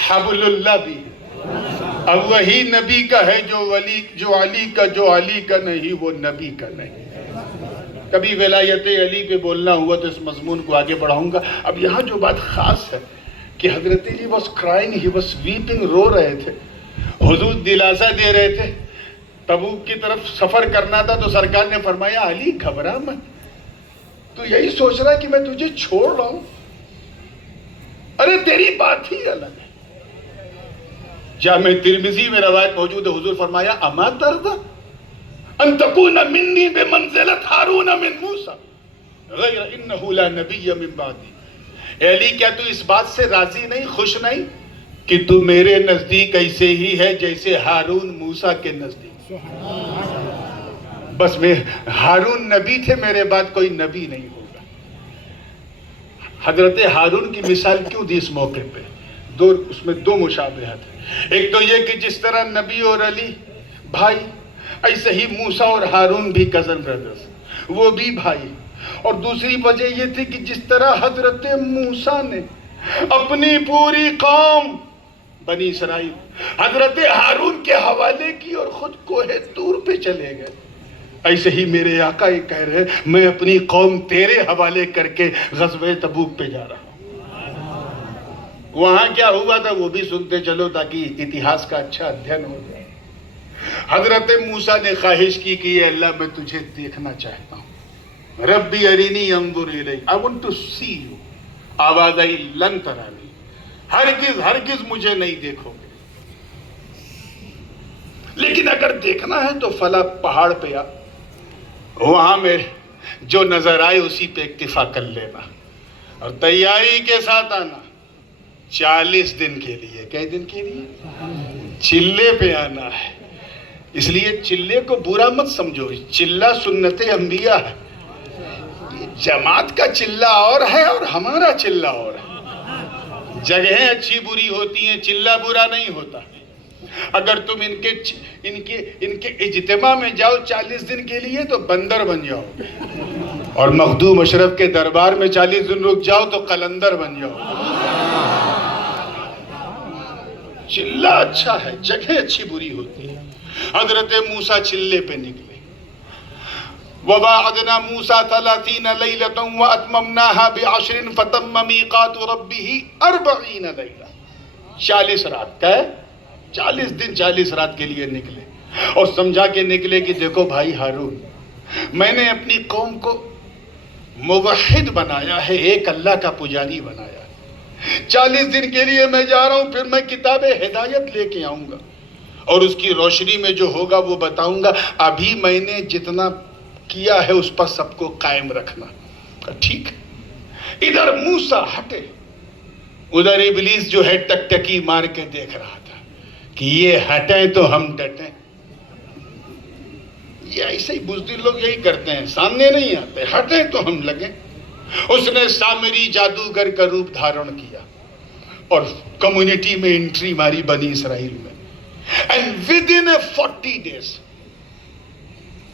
حبل اللہ بھی ہے۔ اب وہی نبی کا ہے جو علی کا نہیں وہ نبی کا نہیں۔ کبھی ولایت علی پہ بولنا ہوا تو اس مضمون کو آگے بڑھاؤں گا۔ اب یہاں جو بات خاص ہے کہ حضرت علی was crying, he was weeping، رو رہے تھے، حضور دلاسا دے رہے تھے۔ تبوک کی طرف سفر کرنا تھا تو سرکار نے فرمایا علی گھبرا مت، تو یہی سوچ رہا کہ میں تجھے چھوڑ رہا ہوں، ارے تیری بات ہی الگ ہے۔ جامع ترمذی میں روایت موجود ہے، حضور فرمایا اما ترضى ان تکون منی بمنزلت ہارون من موسیٰ غیر انہ لا نبی من بعدی۔ اے علی کیا تو اس بات سے راضی نہیں، خوش نہیں کہ تو میرے نزدیک ایسے ہی ہے جیسے ہارون موسیٰ کے نزدیک؟ بس میں ہارون نبی تھے، میرے بعد کوئی نبی نہیں ہوگا۔ حضرت ہارون کی مثال کیوں دی اس موقع پہ؟ اس میں دو مشابہت ہیں۔ ایک تو یہ کہ جس طرح نبی اور علی بھائی، ایسے ہی موسیٰ اور ہارون بھی کزن بردرز، وہ بھی بھائی۔ اور دوسری وجہ یہ تھی کہ جس طرح حضرت موسیٰ نے اپنی پوری قوم بنی اسرائیل حضرت ہارون کے حوالے کی اور خود کوہ طور پہ چلے گئے، ایسے ہی میرے آقا یہ کہہ رہے میں اپنی قوم تیرے حوالے کر کے غزوہ تبوک پہ جا رہا ہوں۔ وہاں کیا ہوا تھا وہ بھی سنتے چلو تاکہ اتہاس کا اچھا ادھین ہو جائے۔ حضرت موسیٰ نے خواہش کی کہ اے اللہ میں تجھے دیکھنا چاہتا ہوں، ربی ارینی انظر الیک، I want to see you۔ آواز آئی لن ترانی، ہرگز مجھے نہیں دیکھو گے، لیکن اگر دیکھنا ہے تو فلاں پہاڑ پہ آ، وہاں میں جو نظر آئے اسی پہ اکتفا کر لینا، اور تیاری کے ساتھ آنا۔ 40 دن کے لیے، کئی دن کے لیے؟ چلے پہ آنا ہے۔ اس لیے چلے کو برا مت سمجھو، چلہ سنت انبیاء ہے۔ جماعت کا چلہ اور ہے اور ہمارا چلہ اور ہے۔ جگہیں اچھی بری ہوتی ہیں، چلہ برا نہیں ہوتا۔ اگر تم ان کے اجتماع میں جاؤ 40 دن کے لیے تو بندر بن جاؤ گے، اور مخدوم اشرف کے دربار میں 40 دن رک جاؤ تو قلندر بن جاؤ گے۔ چلہ اچھا ہے، جگہ اچھی بری ہوتی ہے۔ حضرت موسیٰ چلے پہ نکلے۔ وَوَاعَدْنَا مُوسَىٰ 30 لَيْلَةً وَأَتْمَمْنَاهَا بِعَشْرٍ فَتَمَّ مِيقَاتُ رَبِّهِ 40 لَيْلَةً۔ 40 رات کا ہے، 40 دن 40 رات کے لیے نکلے، اور سمجھا کے نکلے کہ دیکھو بھائی ہارون، میں نے اپنی قوم کو موحد بنایا ہے، ایک اللہ کا پجاری بنایا ہے۔ 40 دن کے لیے میں جا رہا ہوں، پھر میں کتاب ہدایت لے کے آؤں گا، اور اس کی روشنی میں جو ہوگا وہ بتاؤں گا۔ ابھی میں نے جتنا کیا ہے اس پر سب کو قائم رکھنا۔ ٹھیک ہے۔ ادھر موسیٰ ہٹے، ادھر ابلیس جو ہے ٹکٹکی مار کے دیکھ رہا تھا کہ یہ ہٹیں تو ہم ڈٹیں۔ یہ ایسے ہی بزدل لوگ یہی کرتے ہیں، سامنے نہیں آتے، ہٹیں تو ہم لگیں۔ اس نے سامری جادوگر کا روپ دھارن کیا اور کمیونٹی میں انٹری ماری بنی اسرائیل میں۔ And within 40 days،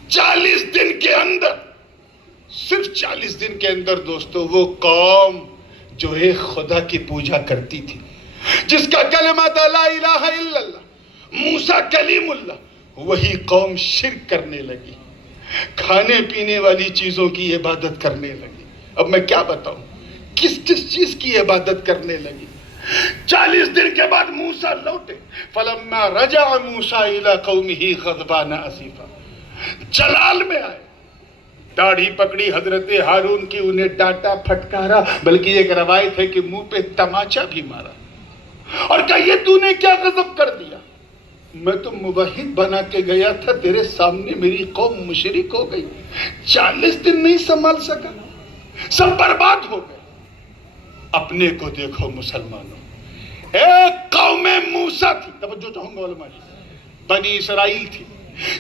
40 دن کے اندر، صرف 40 دن کے اندر دوستو، وہ قوم جو ایک خدا کی پوجا کرتی تھی، جس کا کلمہ تھا لا الہ الا اللہ، موسیٰ کلیم اللہ، وہی قوم شرک کرنے لگی، کھانے پینے والی چیزوں کی عبادت کرنے لگی۔ اب میں کیا بتاؤں کس چیز کی عبادت کرنے لگی۔ 40 دن کے بعد موسیٰ لوٹے، فلما رجع موسیٰ الی قومہ غضبان اسفا، جلال میں آئے، داڑھی پکڑی حضرت ہارون کی، انہیں ڈانٹا پھٹکارا، بلکہ ایک روایت ہے کہ منہ پہ تماچا بھی مارا، اور کہا یہ تو نے کیا غضب کر دیا؟ میں تو موحد بنا کے گیا تھا، تیرے سامنے میری قوم مشرک ہو گئی، 40 دن نہیں سنبھال سکا، سب برباد ہو گئے۔ اپنے کو دیکھو مسلمانوں، ایک قوم موسیٰ تھی، توجہ چاہوں گا علماء، بنی اسرائیل تھی،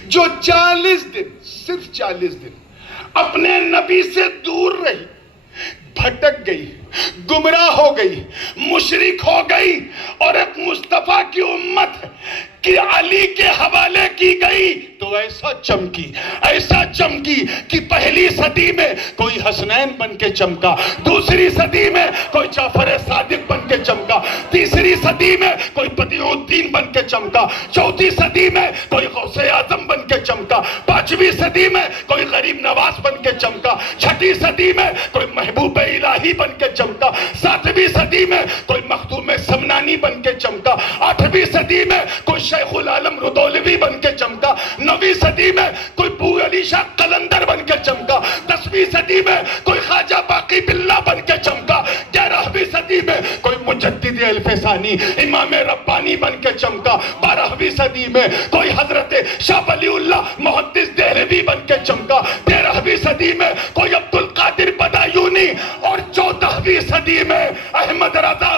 جو 40 دن، صرف 40 دن اپنے نبی سے دور رہی، بھٹک گئی، گمراہ ہو گئی، مشرک ہو گئی، اور ایک مصطفیٰ کی امت کہ علی کے حوالے کی گئی تو ایسا چمکی کہ پہلی صدی میں کوئی حسنین بن کے چمکا، دوسری صدی میں کوئی جعفر صادق بن کے چمکا، تیسری تیسری صدی میں کوئی بدیع الدین بن کے چمکا، چوتھی صدی میں کوئی غوث اعظم بن کے چمکا، پانچویں صدی میں کوئی غریب نواز بن کے چمکا، چھٹی صدی میں کوئی محبوب الہی بن کے چمکا، ساتویں صدی میں کوئی مخدوم سمنانی بن کے چمکا، آٹھویں صدی میں کوئی شیخ العالم رودولوی بن کے چمکا، نویں صدی میں کوئی بو علی شاہ قلندر بن کے چمکا، 10ویں صدی میں کوئی خواجہ باقی باللہ بن کے چمکا، 11ویں صدی میں کوئی مجدد الفسانی امام ربانی بن کے چمکا، 12ویں صدی میں کوئی حضرت شاہ ولی اللہ محدث دہلوی بن کے چمکا، 13ویں صدی میں کوئی عبد القادر بدایونی، اور 14ویں صدی میں احمد رضا